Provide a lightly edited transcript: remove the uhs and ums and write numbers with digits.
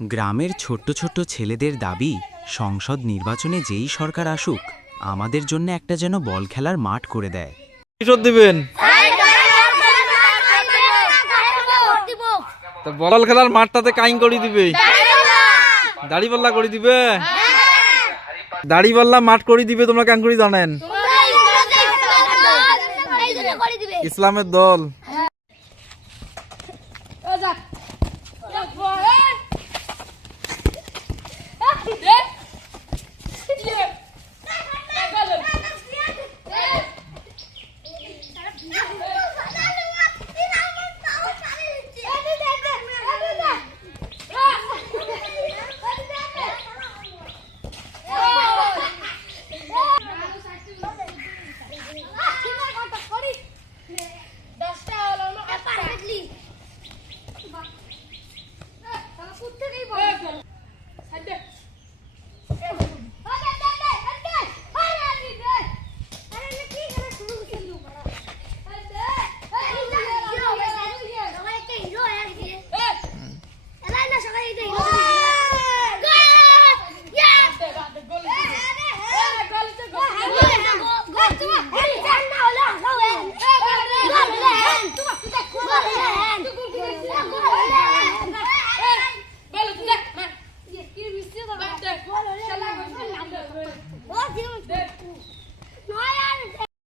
গ্রামের ছোট্ট ছোট্ট ছেলেদের দাবি, সংসদ নির্বাচনে যেই সরকার আসুক আমাদের জন্য একটা যেন বল খেলার মাঠ করে দেয়। কিশোর দিবেন বল খেলার মাঠটাতে কাইং করে দিবে, দাড়িপাল্লা করে দিবে, দাড়িপাল্লা মাঠ করে দিবে। তোমরা কেন করে জানেন? ইসলামের দল।